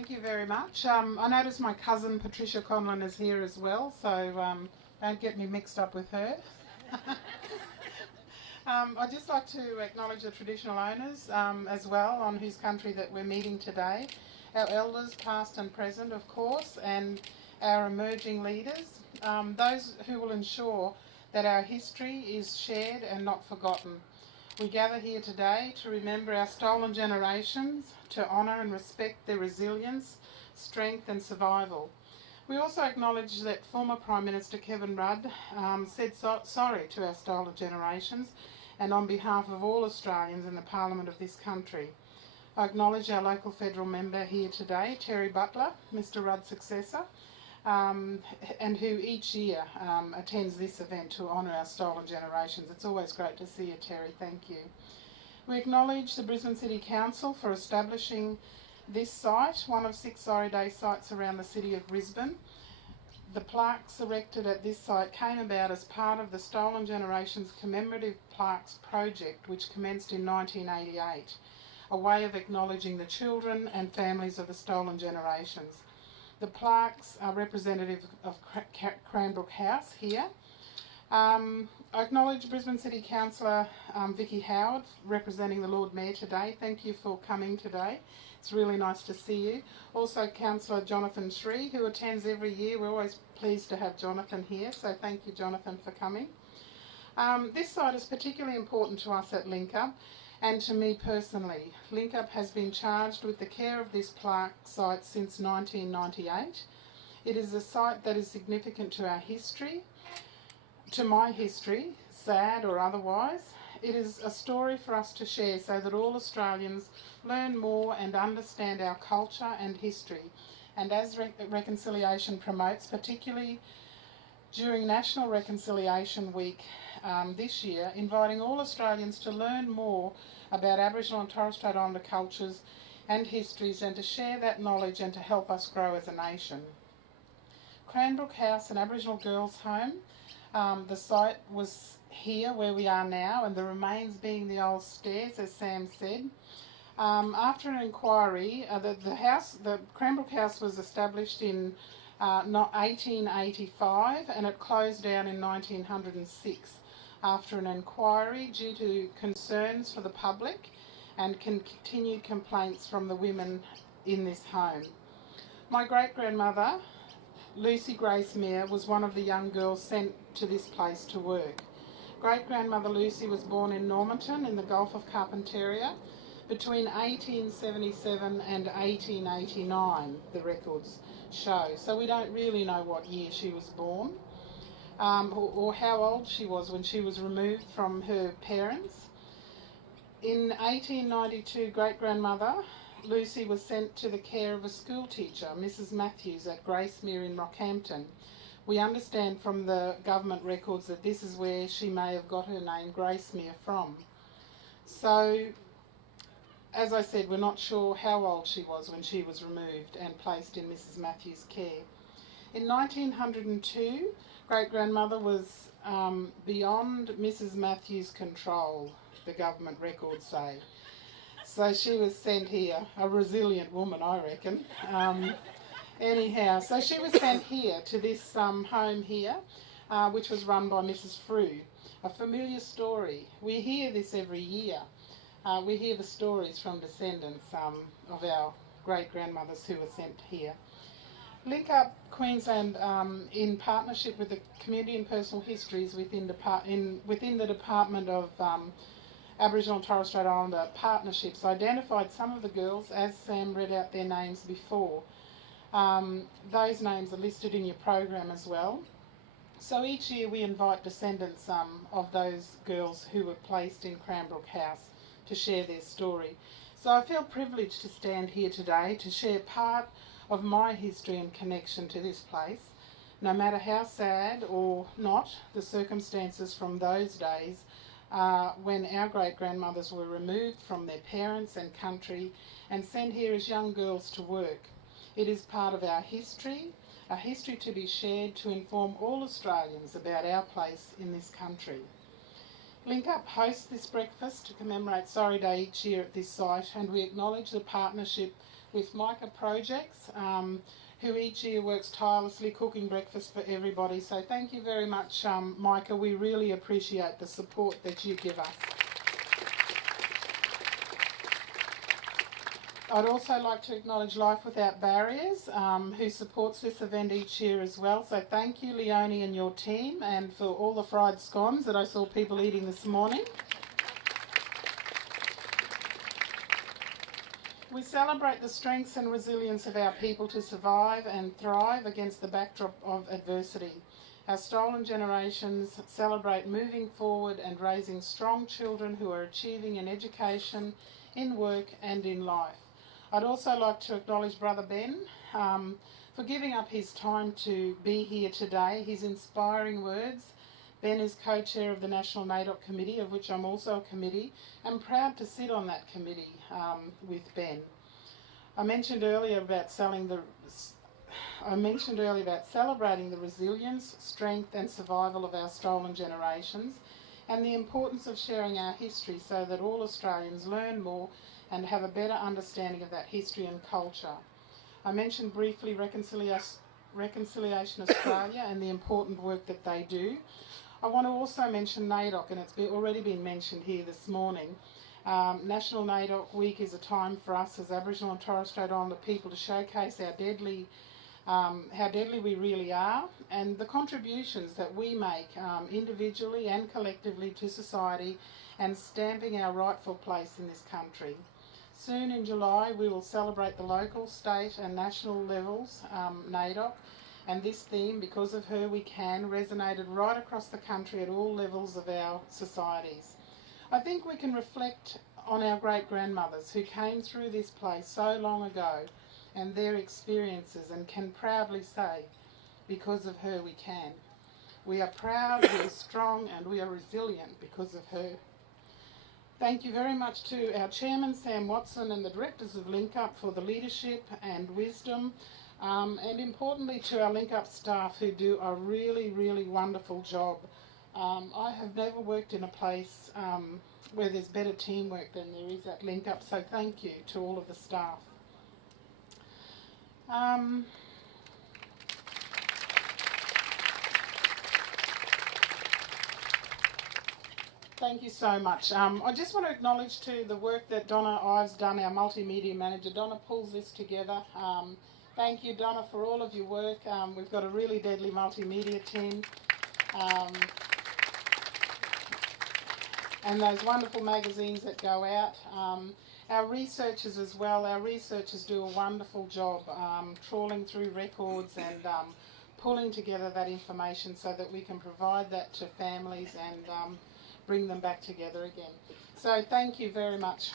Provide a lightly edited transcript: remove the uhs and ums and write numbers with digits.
Thank you very much. I notice my cousin Patricia Conlon is here as well, so don't get me mixed up with her. I'd just like to acknowledge the traditional owners as well, on whose country that we're meeting today. Our elders, past and present, of course, and our emerging leaders, those who will ensure that our history is shared and not forgotten. We gather here today to remember our stolen generations, to honour and respect their resilience, strength and survival. We also acknowledge that former Prime Minister Kevin Rudd said sorry to our stolen generations, and on behalf of all Australians in the Parliament of this country. I acknowledge our local federal member here today, Terry Butler, Mr Rudd's successor, and who each year attends this event to honour our stolen generations. It's always great to see you, Terry. Thank you. We acknowledge the Brisbane City Council for establishing this site, one of 6 Sorry Day sites around the city of Brisbane. The plaques erected at this site came about as part of the Stolen Generations Commemorative Plaques project, which commenced in 1988, a way of acknowledging the children and families of the stolen generations. The plaques are representative of Cranbrook House here. I acknowledge Brisbane City Councillor Vicky Howard, representing the Lord Mayor today. Thank you for coming today. It's really nice to see you. Also Councillor Jonathan Shree, who attends every year. We're always pleased to have Jonathan here, so thank you, Jonathan, for coming. This site is particularly important to us at Link Up, and to me personally. Link Up has been charged with the care of this plaque site since 1998. It is a site that is significant to our history, to my history, sad or otherwise. It is a story for us to share so that all Australians learn more and understand our culture and history. And as Reconciliation promotes, particularly during National Reconciliation Week this year, inviting all Australians to learn more about Aboriginal and Torres Strait Islander cultures and histories, and to share that knowledge and to help us grow as a nation. Cranbrook House and Aboriginal Girls Home, the site was here where we are now, and the remains being the old stairs, as Sam said. After an inquiry, the Cranbrook House was established in 1885, and it closed down in 1906 after an inquiry due to concerns for the public and continued complaints from the women in this home. My great-grandmother, Lucy Gracemere, was one of the young girls sent to this place to work. Great-grandmother Lucy was born in Normanton in the Gulf of Carpentaria between 1877 and 1889, the records show. So we don't really know what year she was born, or how old she was when she was removed from her parents. In 1892, great-grandmother Lucy was sent to the care of a school teacher, Mrs Matthews, at Gracemere in Rockhampton. We understand from the government records that this is where she may have got her name Gracemere from. So, as I said, we're not sure how old she was when she was removed and placed in Mrs Matthews' care. In 1902, great-grandmother was beyond Mrs Matthews' control, the government records say. So she was sent here, a resilient woman, I reckon. Anyhow, so she was sent here to this home here, which was run by Mrs Frew. A familiar story. We hear this every year. We hear the stories from descendants of our great-grandmothers who were sent here. Link Up Queensland, in partnership with the Community and Personal Histories within the Department of Aboriginal and Torres Strait Islander Partnerships, identified some of the girls, as Sam read out their names before. Those names are listed in your program as well. So each year we invite descendants of those girls who were placed in Cranbrook House to share their story. So I feel privileged to stand here today to share part of my history and connection to this place, no matter how sad or not the circumstances from those days when our great-grandmothers were removed from their parents and country and sent here as young girls to work. It is part of our history, a history to be shared to inform all Australians about our place in this country. Link Up hosts this breakfast to commemorate Sorry Day each year at this site, and we acknowledge the partnership with Micah Projects, who each year works tirelessly cooking breakfast for everybody. So thank you very much, Micah. We really appreciate the support that you give us. I'd also like to acknowledge Life Without Barriers, who supports this event each year as well. So thank you, Leonie and your team, and for all the fried scones that I saw people eating this morning. We celebrate the strengths and resilience of our people to survive and thrive against the backdrop of adversity. Our stolen generations celebrate moving forward and raising strong children who are achieving in education, in work and in life. I'd also like to acknowledge Brother Ben for giving up his time to be here today. His inspiring words. Ben is co-chair of the National NAIDOC Committee, of which I'm also a committee, and proud to sit on that committee with Ben. I mentioned earlier about celebrating the resilience, strength and survival of our stolen generations, and the importance of sharing our history so that all Australians learn more and have a better understanding of that history and culture. I mentioned briefly Reconciliation Australia and the important work that they do. I want to also mention NAIDOC, and it's already been mentioned here this morning. National NAIDOC Week is a time for us as Aboriginal and Torres Strait Islander people to showcase how deadly we really are, and the contributions that we make individually and collectively to society, and stamping our rightful place in this country. Soon in July we will celebrate the local, state and national levels NAIDOC, and this theme, Because of Her We Can, resonated right across the country at all levels of our societies. I think we can reflect on our great-grandmothers who came through this place so long ago and their experiences, and can proudly say, because of her we can. We are proud, we are strong and we are resilient because of her. Thank you very much to our chairman, Sam Watson, and the directors of Link Up for the leadership and wisdom, and importantly to our Link Up staff who do a really, really wonderful job. I have never worked in a place where there's better teamwork than there is at Link Up, so thank you to all of the staff. Thank you so much. I just want to acknowledge too the work that Donna Ives done, our multimedia manager. Donna pulls this together. Thank you, Donna, for all of your work. We've got a really deadly multimedia team. And those wonderful magazines that go out. Our researchers as well, our researchers do a wonderful job trawling through records and pulling together that information so that we can provide that to families and bring them back together again. So thank you very much.